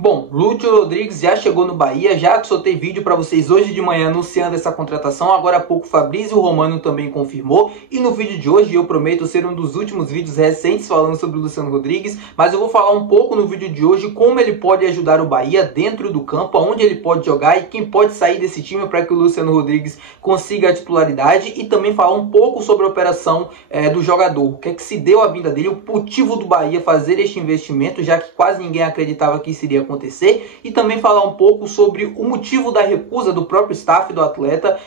Bom, Lúcio Rodrigues já chegou no Bahia, já soltei vídeo para vocês hoje de manhã anunciando essa contratação. Agora há pouco Fabrício Romano também confirmou. E no vídeo de hoje eu prometo ser um dos últimos vídeos recentes falando sobre o Luciano Rodrigues. Mas eu vou falar um pouco no vídeo de hoje como ele pode ajudar o Bahia dentro do campo, aonde ele pode jogar e quem pode sair desse time para que o Luciano Rodrigues consiga a titularidade. E também falar um pouco sobre a operação do jogador. O que é que se deu a vinda dele, o motivo do Bahia fazer este investimento, já que quase ninguém acreditava que isso iria acontecer, e também falar um pouco sobre o motivo da recusa do próprio staff do atleta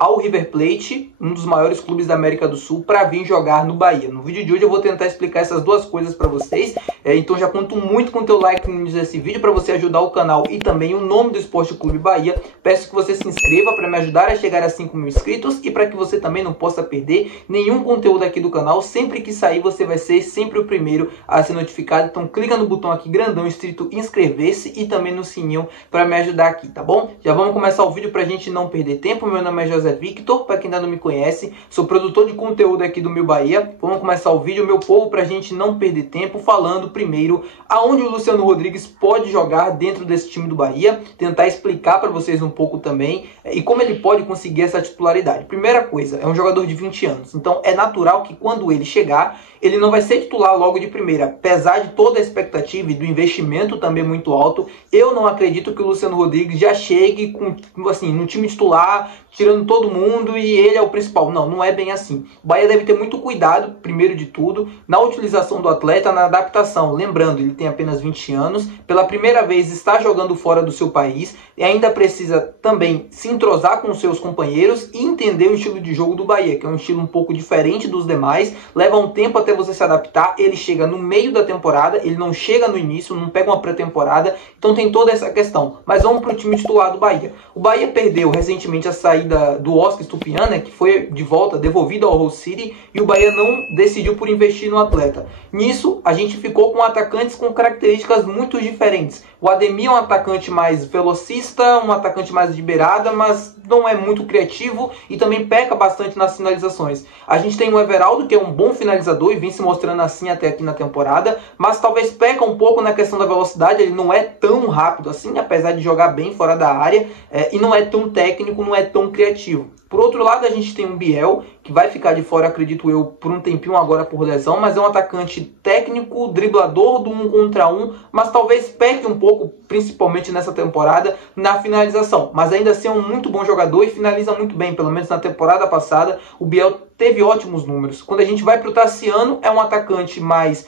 ao River Plate, um dos maiores clubes da América do Sul, para vir jogar no Bahia. No vídeo de hoje eu vou tentar explicar essas duas coisas para vocês, então já conto muito com o teu like no início desse vídeo para você ajudar o canal e também o nome do Esporte Clube Bahia. Peço que você se inscreva para me ajudar a chegar a 5 mil inscritos e para que você também não possa perder nenhum conteúdo aqui do canal. Sempre que sair você vai ser sempre o primeiro a ser notificado, então clica no botão aqui grandão escrito inscrever e também no sininho para me ajudar aqui, tá bom? Já vamos começar o vídeo para a gente não perder tempo. Meu nome é José Victor, para quem ainda não me conhece, sou produtor de conteúdo aqui do Meu Bahia. Vamos começar o vídeo, meu povo, para a gente não perder tempo, falando primeiro aonde o Luciano Rodrigues pode jogar dentro desse time do Bahia, tentar explicar para vocês um pouco também e como ele pode conseguir essa titularidade. Primeira coisa, é um jogador de 20 anos, então é natural que quando ele chegar, ele não vai ser titular logo de primeira, apesar de toda a expectativa e do investimento também muito alto. Eu não acredito que o Luciano Rodrigues já chegue com, assim, no time titular, tirando todo mundo e ele é o principal. Não, não é bem assim. O Bahia deve ter muito cuidado, primeiro de tudo, na utilização do atleta, na adaptação. Lembrando, ele tem apenas 20 anos, pela primeira vez está jogando fora do seu país e ainda precisa também se entrosar com os seus companheiros e entender o estilo de jogo do Bahia, que é um estilo um pouco diferente dos demais, leva um tempo até você se adaptar. Ele chega no meio da temporada, ele não chega no início, não pega uma pré-temporada, então tem toda essa questão. Mas vamos para o time titular do Bahia. O Bahia perdeu recentemente a saída do Oscar Stupian, que foi de volta, devolvido ao Hull City, e o Bahia não decidiu por investir no atleta. Nisso, a gente ficou com atacantes com características muito diferentes. O Ademir é um atacante mais velocista, um atacante mais de beirada, mas não é muito criativo e também peca bastante nas finalizações. A gente tem o Everaldo, que é um bom finalizador e vem se mostrando assim até aqui na temporada, mas talvez peca um pouco na questão da velocidade. Ele não é tão rápido assim, apesar de jogar bem fora da área, e não é tão técnico, não é tão criativo. Por outro lado, a gente tem um Biel, que vai ficar de fora, acredito eu, por um tempinho agora por lesão, mas é um atacante técnico, driblador do 1 contra 1, mas talvez peque um pouco, principalmente nessa temporada, na finalização. Mas ainda assim é um muito bom jogador e finaliza muito bem, pelo menos na temporada passada o Biel teve ótimos números. Quando a gente vai para o Tassiano, é um atacante mais...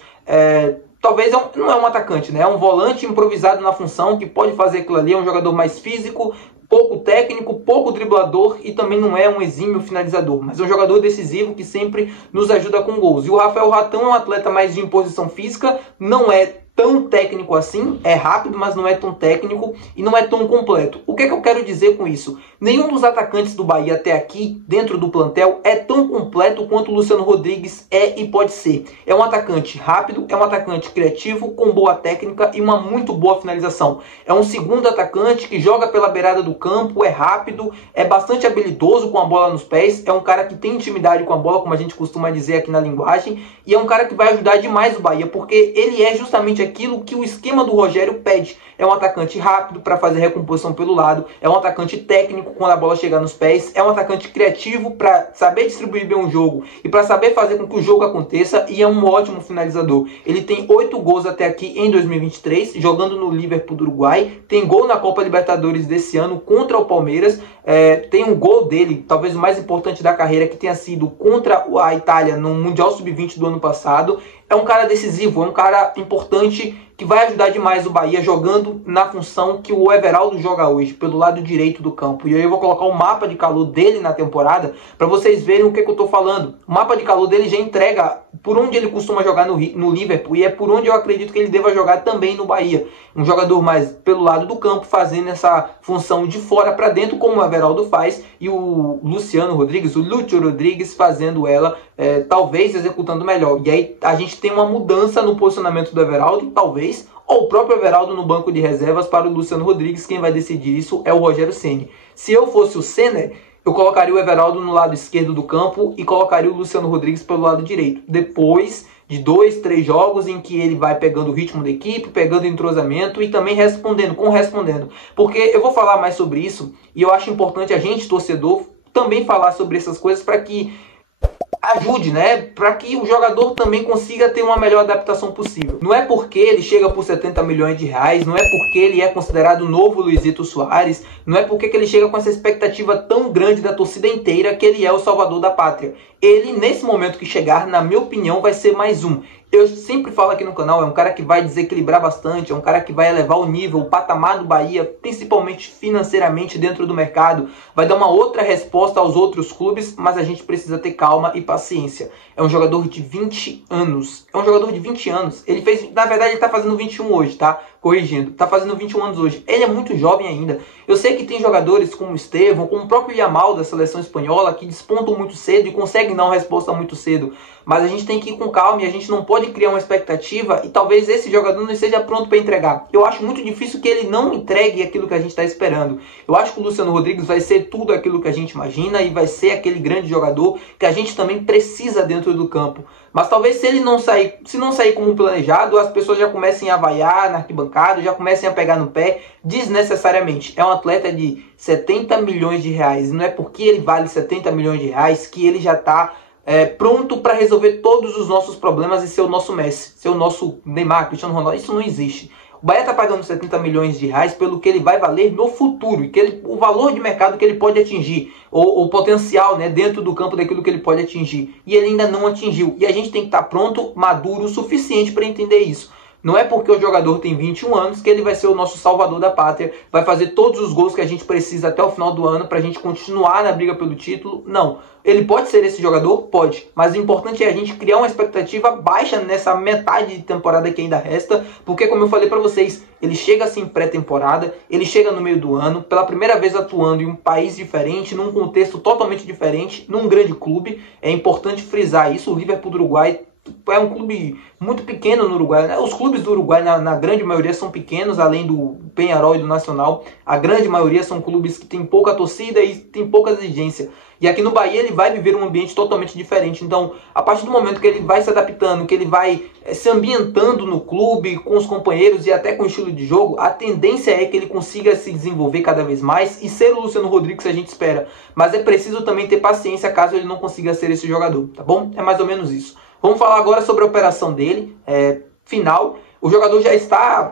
talvez não é um atacante, né? É um volante improvisado na função, que pode fazer aquilo ali, é um jogador mais físico, pouco técnico, pouco driblador e também não é um exímio finalizador, mas é um jogador decisivo que sempre nos ajuda com gols. E o Rafael Ratão é um atleta mais de imposição física, não é tão técnico assim, é rápido, mas não é tão técnico e não é tão completo. O que é que eu quero dizer com isso? Nenhum dos atacantes do Bahia até aqui, dentro do plantel, é tão completo quanto o Luciano Rodrigues é e pode ser. É um atacante rápido, é um atacante criativo, com boa técnica e uma muito boa finalização. É um segundo atacante que joga pela beirada do campo, é rápido, é bastante habilidoso com a bola nos pés, é um cara que tem intimidade com a bola, como a gente costuma dizer aqui na linguagem, e é um cara que vai ajudar demais o Bahia, porque ele é justamente aquilo que o esquema do Rogério pede. É um atacante rápido para fazer recomposição pelo lado, é um atacante técnico quando a bola chegar nos pés, é um atacante criativo para saber distribuir bem o jogo e para saber fazer com que o jogo aconteça, e é um ótimo finalizador. Ele tem 8 gols até aqui em 2023, jogando no Liverpool do Uruguai, tem gol na Copa Libertadores desse ano contra o Palmeiras, tem um gol dele, talvez o mais importante da carreira, que tenha sido contra a Itália no Mundial Sub-20 do ano passado. É um cara decisivo, é um cara importante que vai ajudar demais o Bahia jogando na função que o Everaldo joga hoje, pelo lado direito do campo. E aí eu vou colocar o mapa de calor dele na temporada para vocês verem o que eu estou falando. O mapa de calor dele já entrega por onde ele costuma jogar no Liverpool e é por onde eu acredito que ele deva jogar também no Bahia. Um jogador mais pelo lado do campo, fazendo essa função de fora para dentro, como o Everaldo faz, e o Luciano Rodrigues, o Lúcio Rodrigues, fazendo ela, talvez executando melhor. E aí a gente tem uma mudança no posicionamento do Everaldo, talvez, ou o próprio Everaldo no banco de reservas para o Luciano Rodrigues. Quem vai decidir isso é o Rogério Ceni. Se eu fosse o Ceni, eu colocaria o Everaldo no lado esquerdo do campo e colocaria o Luciano Rodrigues pelo lado direito. Depois de 2, 3 jogos em que ele vai pegando o ritmo da equipe, pegando entrosamento e também correspondendo. Porque eu vou falar mais sobre isso e eu acho importante a gente, torcedor, também falar sobre essas coisas para que ajude, né? Para que o jogador também consiga ter uma melhor adaptação possível. Não é porque ele chega por 70 milhões de reais, não é porque ele é considerado o novo Luizito Soares, não é porque ele chega com essa expectativa tão grande da torcida inteira que ele é o salvador da pátria. Ele, nesse momento que chegar, na minha opinião, vai ser mais um. Eu sempre falo aqui no canal, é um cara que vai desequilibrar bastante, é um cara que vai elevar o nível, o patamar do Bahia, principalmente financeiramente dentro do mercado, vai dar uma outra resposta aos outros clubes, mas a gente precisa ter calma e paciência. É um jogador de 20 anos, ele fez, na verdade ele tá fazendo 21 hoje, tá? Corrigindo, tá fazendo 21 anos hoje, ele é muito jovem ainda. Eu sei que tem jogadores como o Estevão, como o próprio Yamal da seleção espanhola, que despontam muito cedo e conseguem dar uma resposta muito cedo, mas a gente tem que ir com calma e a gente não pode criar uma expectativa e talvez esse jogador não esteja pronto para entregar. Eu acho muito difícil que ele não entregue aquilo que a gente está esperando. Eu acho que o Luciano Rodrigues vai ser tudo aquilo que a gente imagina e vai ser aquele grande jogador que a gente também precisa dentro do campo. Mas talvez se ele não sair, como planejado, as pessoas já comecem a vaiar na arquibancada, já comecem a pegar no pé desnecessariamente. É um atleta de 70 milhões de reais. Não é porque ele vale 70 milhões de reais que ele já está pronto para resolver todos os nossos problemas e ser o nosso Messi, ser o nosso Neymar, Cristiano Ronaldo. Isso não existe. O Bahia está pagando 70 milhões de reais pelo que ele vai valer no futuro, e que o valor de mercado que ele pode atingir, ou o potencial, né, dentro do campo daquilo que ele pode atingir. E ele ainda não atingiu. E a gente tem que estar pronto, maduro o suficiente para entender isso. Não é porque o jogador tem 21 anos que ele vai ser o nosso salvador da pátria, vai fazer todos os gols que a gente precisa até o final do ano para a gente continuar na briga pelo título. Não. Ele pode ser esse jogador? Pode. Mas o importante é a gente criar uma expectativa baixa nessa metade de temporada que ainda resta, porque como eu falei para vocês, ele chega assim pré-temporada, ele chega no meio do ano, pela primeira vez atuando em um país diferente, num contexto totalmente diferente, num grande clube. É importante frisar isso, o Liverpool do Uruguai é um clube muito pequeno no Uruguai, né? Os clubes do Uruguai, na grande maioria, são pequenos, além do Peñarol e do Nacional. A grande maioria são clubes que tem pouca torcida e tem pouca exigência. E aqui no Bahia ele vai viver um ambiente totalmente diferente. Então, a partir do momento que ele vai se adaptando, que ele vai se ambientando no clube, com os companheiros e até com o estilo de jogo, a tendência é que ele consiga se desenvolver cada vez mais e ser o Luciano Rodrigues que a gente espera. Mas é preciso também ter paciência caso ele não consiga ser esse jogador, tá bom? É mais ou menos isso. Vamos falar agora sobre a operação dele, final. O jogador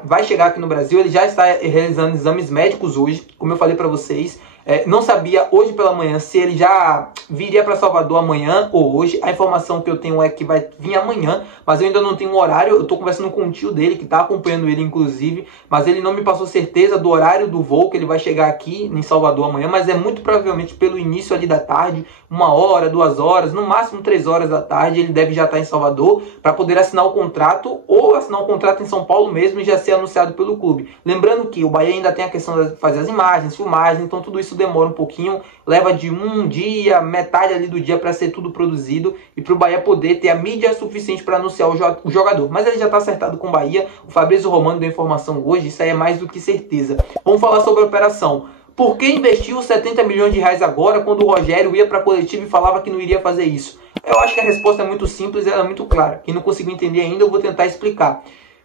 vai chegar aqui no Brasil, ele já está realizando exames médicos hoje, como eu falei para vocês. Não sabia hoje pela manhã se ele já viria para Salvador amanhã ou hoje. A informação que eu tenho é que vai vir amanhã, mas eu ainda não tenho um horário. Eu estou conversando com o tio dele, que está acompanhando ele inclusive, mas ele não me passou certeza do horário do voo que ele vai chegar aqui em Salvador amanhã, mas é muito provavelmente pelo início ali da tarde, 1 hora, 2 horas, no máximo 3 horas da tarde, ele deve já estar em Salvador para poder assinar o contrato ou assinar o contrato em São Paulo mesmo e já ser anunciado pelo clube. Lembrando que o Bahia ainda tem a questão de fazer as imagens, filmagens, então tudo isso demora um pouquinho, leva de um dia, metade ali do dia para ser tudo produzido e para o Bahia poder ter a mídia suficiente para anunciar o jogador. Mas ele já está acertado com o Bahia, o Fabrício Romano deu informação hoje, isso aí é mais do que certeza. Vamos falar sobre a operação. Por que investiu 70 milhões de reais agora quando o Rogério ia para a coletiva e falava que não iria fazer isso? Eu acho que a resposta é muito simples e ela é muito clara. Quem não conseguiu entender ainda, eu vou tentar explicar.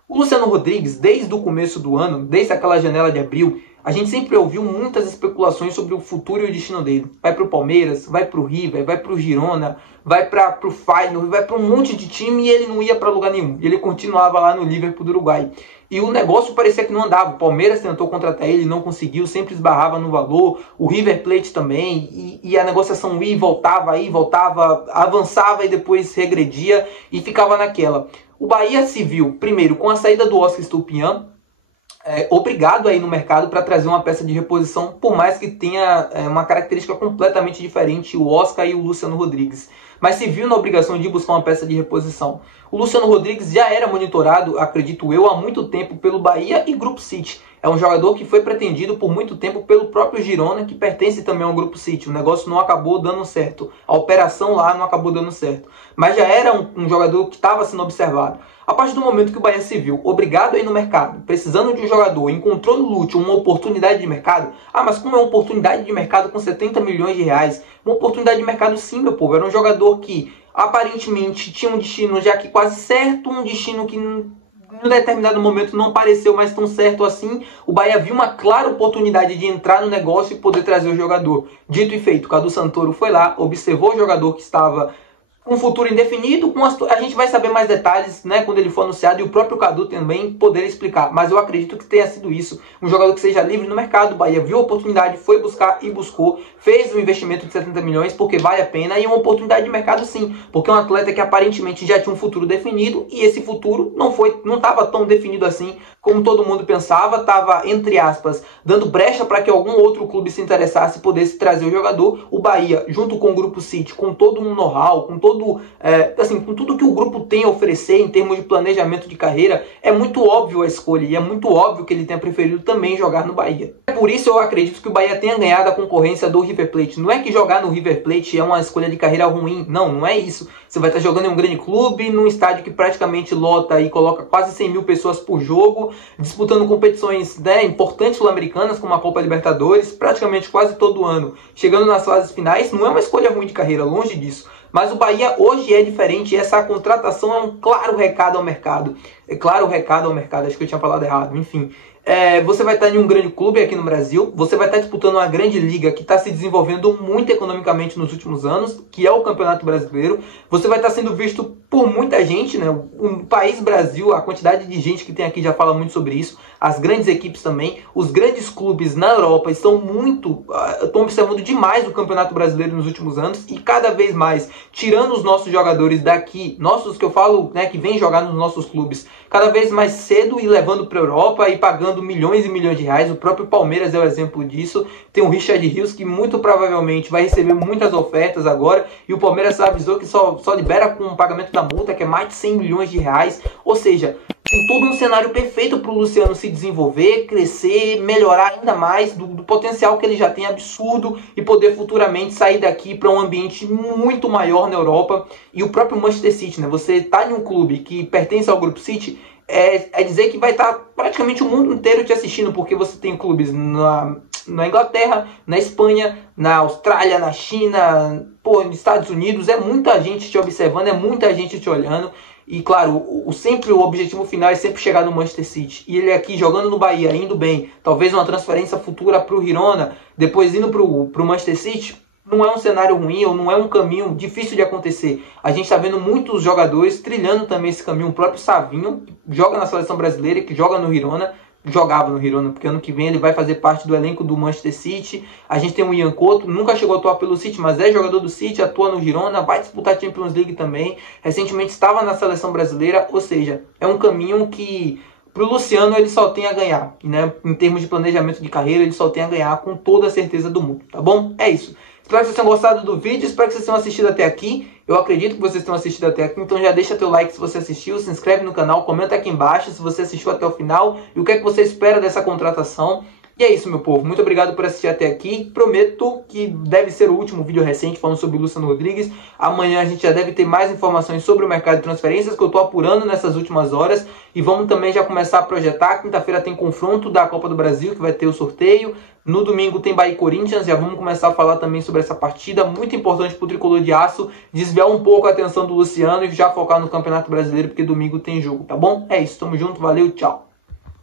O Luciano Rodrigues, desde o começo do ano, desde aquela janela de abril, a gente sempre ouviu muitas especulações sobre o futuro e o destino dele. Vai para o Palmeiras, vai para o River, vai para o Girona, vai para o Feyenoord, vai para um monte de time e ele não ia para lugar nenhum. Ele continuava lá no Liverpool do Uruguai. E o negócio parecia que não andava. O Palmeiras tentou contratar ele, não conseguiu, sempre esbarrava no valor. O River Plate também. E a negociação ia e voltava, avançava e depois regredia e ficava naquela. O Bahia se viu, primeiro, com a saída do Oscar Estupiñán, obrigado a ir no mercado para trazer uma peça de reposição, por mais que tenha uma característica completamente diferente, o Oscar e o Luciano Rodrigues. Mas se viu na obrigação de buscar uma peça de reposição. O Luciano Rodrigues já era monitorado, acredito eu, há muito tempo pelo Bahia e Grupo City. É um jogador que foi pretendido por muito tempo pelo próprio Girona, que pertence também ao Grupo City. O negócio não acabou dando certo. A operação lá não acabou dando certo. Mas já era um jogador que estava sendo observado. A partir do momento que o Bahia se viu obrigado a ir no mercado, precisando de um jogador, encontrou no Lúcio uma oportunidade de mercado. Ah, mas como é uma oportunidade de mercado com 70 milhões de reais? Uma oportunidade de mercado sim, meu povo. Era um jogador que aparentemente tinha um destino já que quase certo, um destino que em um determinado momento não pareceu mais tão certo assim. O Bahia viu uma clara oportunidade de entrar no negócio e poder trazer o jogador. Dito e feito, o Cadu Santoro foi lá, observou o jogador que estava com um futuro indefinido, a gente vai saber mais detalhes, né, quando ele for anunciado, e o próprio Cadu também poder explicar, mas eu acredito que tenha sido isso, um jogador que seja livre no mercado. O Bahia viu a oportunidade, foi buscar e buscou, fez um investimento de 70 milhões, porque vale a pena, e uma oportunidade de mercado sim, porque é um atleta que aparentemente já tinha um futuro definido, e esse futuro não estava tão definido assim, como todo mundo pensava, estava, entre aspas, dando brecha para que algum outro clube se interessasse e pudesse trazer o jogador. O Bahia, junto com o Grupo City, com todo um know-how, com com tudo que o grupo tem a oferecer em termos de planejamento de carreira, é muito óbvio a escolha, e é muito óbvio que ele tenha preferido também jogar no Bahia. Por isso eu acredito que o Bahia tenha ganhado a concorrência do River Plate. Não é que jogar no River Plate é uma escolha de carreira ruim, não é isso. Você vai estar jogando em um grande clube, num estádio que praticamente lota e coloca quase 100 mil pessoas por jogo, disputando competições, né, importantes sul-americanas, como a Copa Libertadores, praticamente quase todo ano, chegando nas fases finais. Não é uma escolha ruim de carreira, longe disso. Mas o Bahia hoje é diferente, e essa contratação é um claro recado ao mercado. É claro, o recado ao mercado, acho que eu tinha falado errado, enfim. Você vai estar em um grande clube aqui no Brasil, você vai estar disputando uma grande liga que está se desenvolvendo muito economicamente nos últimos anos, que é o Campeonato Brasileiro. Você vai estar sendo visto por muita gente, né? O país Brasil, a quantidade de gente que tem aqui já fala muito sobre isso. As grandes equipes também, os grandes clubes na Europa estão observando demais o Campeonato Brasileiro nos últimos anos, e cada vez mais, tirando os nossos jogadores daqui, nossos que eu falo, né, que vêm jogar nos nossos clubes, cada vez mais cedo e levando para a Europa e pagando milhões e milhões de reais. O próprio Palmeiras é o exemplo disso. Tem o Richard Rios, que muito provavelmente vai receber muitas ofertas agora, e o Palmeiras avisou que só libera com o pagamento da multa, que é mais de 100 milhões de reais. Ou seja, tem todo um cenário perfeito para o Luciano se desenvolver, crescer, melhorar ainda mais do potencial que ele já tem absurdo, e poder futuramente sair daqui para um ambiente muito maior na Europa. E o próprio Manchester City, né? Você tá em um clube que pertence ao Grupo City, é dizer que vai estar praticamente o mundo inteiro te assistindo, porque você tem clubes na Inglaterra, na Espanha, na Austrália, na China, nos Estados Unidos. É muita gente te observando, é muita gente te olhando. E claro, sempre o objetivo final é sempre chegar no Manchester City. E ele aqui jogando no Bahia, indo bem, talvez uma transferência futura para o Girona, depois indo para o Manchester City, não é um cenário ruim, ou não é um caminho difícil de acontecer. A gente está vendo muitos jogadores trilhando também esse caminho. O próprio Savinho, que joga na seleção brasileira, que joga no Girona, jogava no Girona, porque ano que vem ele vai fazer parte do elenco do Manchester City. A gente tem o Ian Couto, nunca chegou a atuar pelo City, mas é jogador do City, atua no Girona, vai disputar a Champions League também. Recentemente estava na seleção brasileira, ou seja, é um caminho que pro Luciano ele só tem a ganhar, né? Em termos de planejamento de carreira, ele só tem a ganhar, com toda a certeza do mundo, tá bom? É isso. Espero que vocês tenham gostado do vídeo, espero que vocês tenham assistido até aqui. Eu acredito que vocês tenham assistido até aqui, então já deixa teu like se você assistiu, se inscreve no canal, comenta aqui embaixo se você assistiu até o final e o que é que você espera dessa contratação. E é isso, meu povo. Muito obrigado por assistir até aqui. Prometo que deve ser o último vídeo recente falando sobre o Luciano Rodrigues. Amanhã a gente já deve ter mais informações sobre o mercado de transferências, que eu estou apurando nessas últimas horas. E vamos também já começar a projetar. Quinta-feira tem confronto da Copa do Brasil, que vai ter o sorteio. No domingo tem Bahia e Corinthians. Já vamos começar a falar também sobre essa partida. Muito importante para o Tricolor de Aço. Desviar um pouco a atenção do Luciano e já focar no Campeonato Brasileiro, porque domingo tem jogo, tá bom? É isso. Tamo junto. Valeu. Tchau.